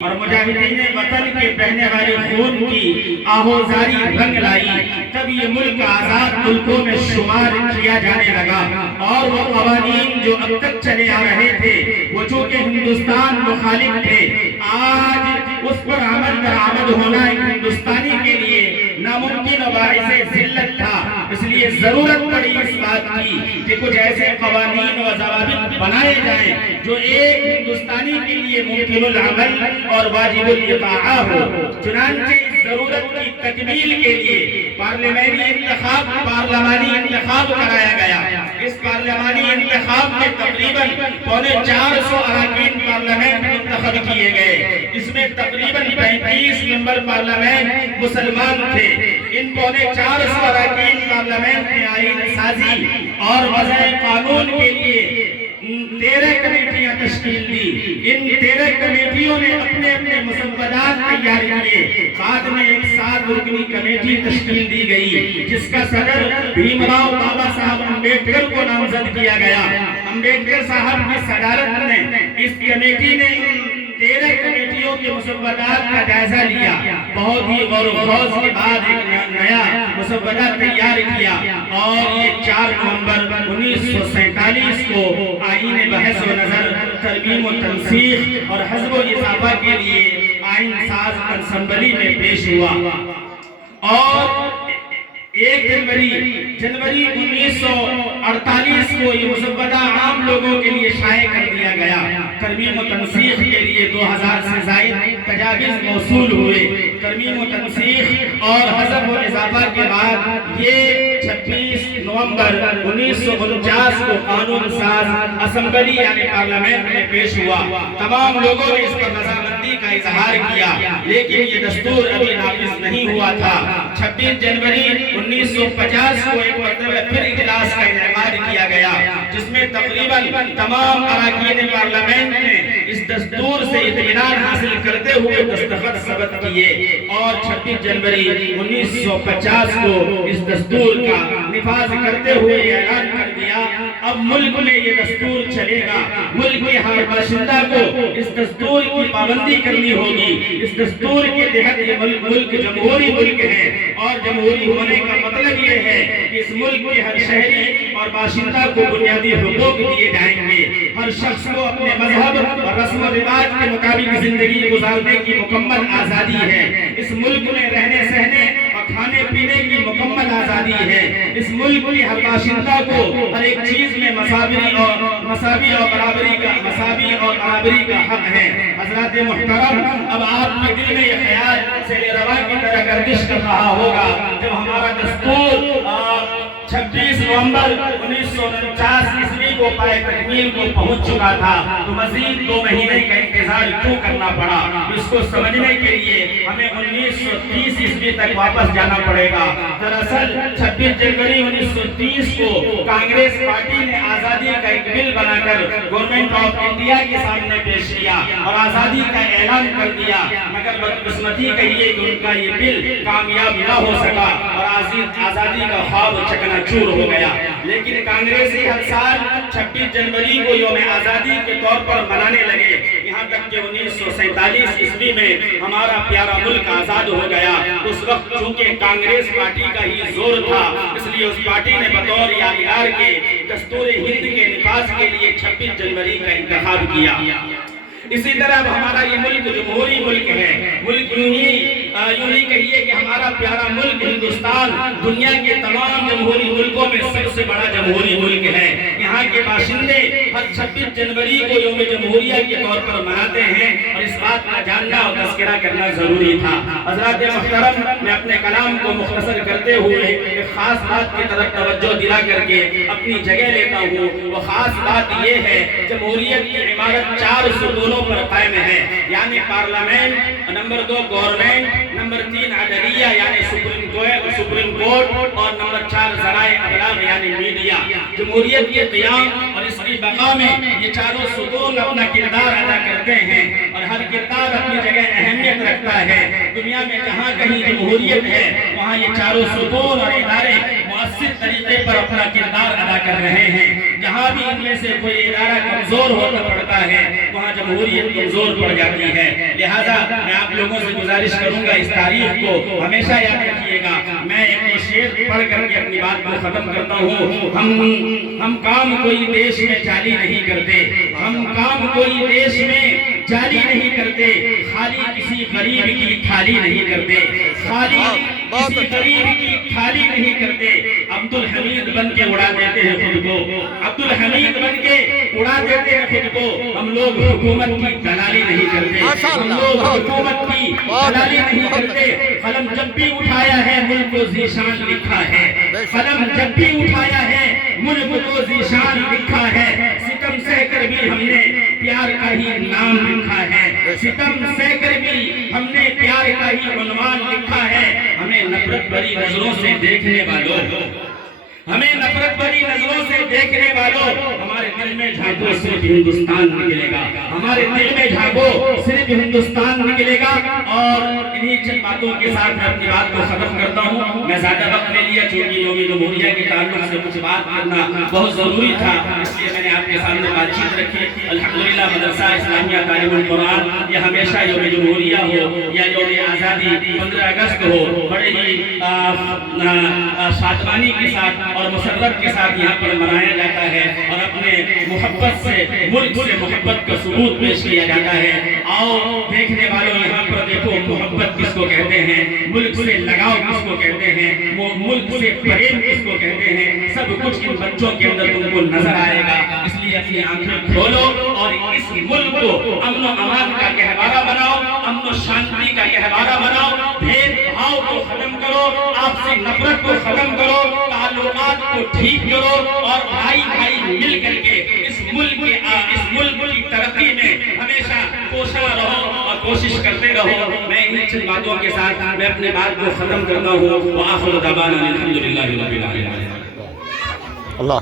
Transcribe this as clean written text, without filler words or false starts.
اور مجاہدین وطن کے بہنے والے خون کی آہوزاری رنگ لائی، تب یہ ملک آزاد ملکوں میں شمار کیا جانے لگا۔ اور وہ قوانین جو اب تک چلے آ رہے تھے، وہ چونکہ ہندوستان مخالف تھے، آج اس پر عمل درآمد ہونا ایک ہندوستانی کے لیے ناممکن و باعث ذلت تھا۔ اس لیے ضرورت پڑی اس بات کی کہ کچھ ایسے قوانین و ضوابط بنائے جائیں جو ایک ہندوستانی کے لیے ممکن العمل اور واجب الاطاعہ ہو۔ چنانچہ اس ضرورت کی تکمیل کے لیے پارلیمانی انتخاب کرایا گیا۔ اس پارلیمانی انتخاب میں تقریباً 450 اراکین پارلیمنٹ منتخب کیے گئے۔ اس میں تقریباً 35 ممبر پارلیمنٹ مسلمان تھے۔ ان 450 اراکین پارلیمنٹ نے آئین سازی اور وضع قانون کے لیے 13 کمیٹیاں تشکیل دی۔ ان 13 کمیٹیوں نے اپنے اپنے مسودات تیار کیے۔ بعد میں ایک 7 رکنی کمیٹی تشکیل دی گئی جس کا صدر بھیم راؤ بابا صاحب امبیڈکر کو نامزد کیا گیا۔ امبیڈکر صاحب کی صدارت میں اس کمیٹی نے 13 کمیٹیوں کے مسودات کا جائزہ لیا، بہت ہی غور و خوض کے بعد ایک نیا مسودہ تیار کیا، اور یہ 4 نومبر 1947 کو آئین بحث و نظر، ترمیم و تنسیخ اور حذف و اضافہ کے لیے آئین ساز اسمبلی میں پیش ہوا۔ اور 1 جنوری 1948 کو یہ مسودہ عام لوگوں کے لیے شائع کر دیا گیا۔ ترمیم و تنسیخ کے لیے 2000 سے زائد تجاویز موصول ہوئے۔ ترمیم و تنسیخ اور حذف و اضافہ کے بعد یہ 26 نومبر 1949 کو قانون ساز اسمبلی یعنی پارلیمنٹ میں پیش ہوا۔ تمام لوگوں نے اس پر رضامندی کا اظہار کیا، لیکن یہ دستور ابھی نافذ نہیں ہوا تھا۔ 26 جنوری 1950 کو ایک مرتبہ پھر اجلاس کا انعقاد کیا گیا، جس میں تقریباً تمام اراکین پارلیمنٹ نے اس دستور سے اطمینان حاصل کرتے ہوئے دستخط ثبت کیے، اور 26 جنوری 1950 کو اس دستور کا نفاذ کرتے ہوئے اعلان کر دیا اب ملک میں یہ دستور چلے گا۔ ملک کے ہر باشندہ کو اس دستور کی پابندی کرنی ہوگی۔ اس دستور کے تحت یہ ملک جمہوری ملک ہے، اور جمہوری ہونے کا مطلب یہ ہے کہ اس ملک کے ہر شہری اور باشندہ کو بنیادی حقوق دیے جائیں گے۔ ہر شخص کو اپنے مذہب اور رسم و رواج کے مطابق زندگی گزارنے کی مکمل آزادی ہے۔ اس ملک میں رہنے سہنے اور کھانے پینے کی مکمل آزادی ہے۔ اس ملک کی ہر باشندہ کو ہر ایک چیز میں مساوی اور برابری کا حق ہے۔ حضرات محترم، اب آپ کے دل میں یہ خیال سیل رواں کی طرح گردش کر رہا ہوگا، جب ہمارا دستور 26 نومبر 1949 عیسوی کو پائے تکمیل کو پہنچ چکا تھا، تو مزید 2 مہینے کا انتظار کیوں کرنا پڑا؟ اس کو سمجھنے کے لیے ہمیں 1930 عیسوی تک واپس جانا پڑے گا۔ دراصل 26 جنوری 1930 کو کانگریس پارٹی نے آزادی کا ایک بل بنا کر گورنمنٹ آف انڈیا کے سامنے پیش کیا اور آزادی کا اعلان کر دیا، مگر بدقسمتی کہیے کہ ان کا یہ بل کامیاب نہ ہو سکا اور آزادی کا خواب چکنا چور ہو گیا۔ لیکن کانگریسی ہر سال 26 جنوری کو یوم آزادی کے طور پر منانے لگے، یہاں تک کہ 1947 عیسوی میں ہمارا پیارا ملک آزاد ہو گیا۔ اس وقت چونکہ کانگریس پارٹی کا ہی زور تھا، اس لیے اس پارٹی نے بطور یادگار کے دستور ہند کے نفاذ کے لیے 26 جنوری کا انتخاب کیا۔ اسی طرح ہمارا یہ ملک جمہوری ملک ہے۔ ملک یوں ہی کہیے کہ ہمارا پیارا ملک ہندوستان دنیا کے تمام جمہوری ملکوں میں سب سے بڑا جمہوری ملک ہے۔ یہاں کے باشندے ہر 26 جنوری کو یوم جمہوریہ کے طور پر مناتے ہیں، اور اس بات کا جاننا اور تذکرہ کرنا ضروری تھا۔ حضرات محترم، میں اپنے کلام کو مختصر کرتے ہوئے ایک خاص بات کی طرف توجہ دلا کر کے اپنی جگہ لیتا ہوں۔ وہ خاص بات یہ ہے، جمہوریت کی عمارت 4 ستونوں پر قائم ہے، یعنی پارلیمنٹ، نمبر 2 گورنمنٹ، نمبر 3 عدلیہ یعنی سپریم کورٹ، اور نمبر 4 ذرائع ابلاغ یعنی میڈیا۔ جمہوریت کے قیام اور اس کی بقا میں یہ 4 ستون اپنا کردار ادا کرتے ہیں، اور ہر کردار اپنی جگہ اہمیت رکھتا ہے۔ دنیا میں جہاں کہیں جمہوریت ہے، وہاں یہ 4 ستون اور ادارے مؤثر طریقے پر اپنا کردار ادا کر رہے ہیں۔ جہاں بھی ان میں سے کوئی ادارہ کمزور ہوتا پڑتا ہے وہاں جمہوریت کمزور پڑ جاتی ہے۔ لہٰذا میں آپ لوگوں سے گزارش کروں گا اس تاریخ کو ہمیشہ یاد رکھیے گا۔ میں ایک شعر پڑھ کر کے اپنی بات کو ختم کرتا ہوں۔ ہم کام کوئی دیش میں جعلی نہیں کرتے، ہم کام کوئی دیش میں جعلی نہیں کرتے، خالی کسی غریب کی تھالی نہیں کرتے، خالی کسی غریب کی تھالی نہیں کرتے۔ عبد الحمید بن کے اڑا دیتے ہیں خود کو، عبد الحمید بن کے اڑا دیتے ہیں خود کو۔ ہم لوگ حکومت کی دلالی نہیں کرتے، ہم لوگ حکومت کی دلالی نہیں کرتے۔ قلم جب بھی اٹھایا ہے ملک کو ذیشان لکھا ہے، قلم جب بھی اٹھایا ہے ملک کو ذیشان لکھا ہے۔ ستم سہ کر بھی ہم نے پیار کا ہی نام لکھا ہے، ستم سہ کر بھی ہم نے پیار کا ہی عنوان لکھا ہے۔ ہمیں نفرت بھری نظروں سے دیکھنے والوں، ہمیں نفرت بھری نظروں سے دیکھنے والوں، ہمارے دل میں جھانکو صرف ہندوستان نکلے گا، ہمارے دل میں جھانکو صرف ہندوستان نکلے گا۔ اور انہی چند باتوں کے ساتھ میں اپنی بات کو ختم کرتا ہوں۔ میں زیادہ وقت لے لیا چونکہ یوم جمہوریہ کے تعلق سے کچھ بات کرنا بہت ضروری تھا، اس لیے میں نے آپ کے سامنے بات چیت رکھی۔ الحمدللہ مدرسہ اسلامیہ تعلیم القرآن یہ ہمیشہ یوم جمہوریہ ہو یا یوم آزادی 15 اگست ہو، بڑے ہی شادمانی کے ساتھ اور مسرت کے ساتھ یہاں پر منایا جاتا ہے اور اپنے محبت سے ملک سے محبت کا ثبوت پیش کیا جاتا ہے۔ آؤ دیکھنے والوں یہاں پر دیکھو محبت کس کو کہتے ہیں، ملک سے لگاؤ کس کو کہتے ہیں، ملک سے پریم کس کو کہتے ہیں، سب کچھ ان بچوں کے اندر تم کو نظر آئے گا۔ اس لیے اپنی آنکھیں کھولو اور اس ملک کو امن و امان کا گہوارہ بناؤ، امن و شانتی کا گہوارہ بناؤ، بھید بھاؤ کو ختم کرو، آپسی نفرت کو ختم کرو، تعلقات کو ٹھیک کرو اور بھائی بھائی مل کر کے اس ملک کی ترقی میں ہمیشہ کوشاں رہو اور کوشش کرتے رہو۔ میں انہی چند باتوں کے ساتھ میں اپنے بات کو ختم کرتا ہوں۔ وآخر دعوانا الحمدللہ رب العالمین۔ اللہ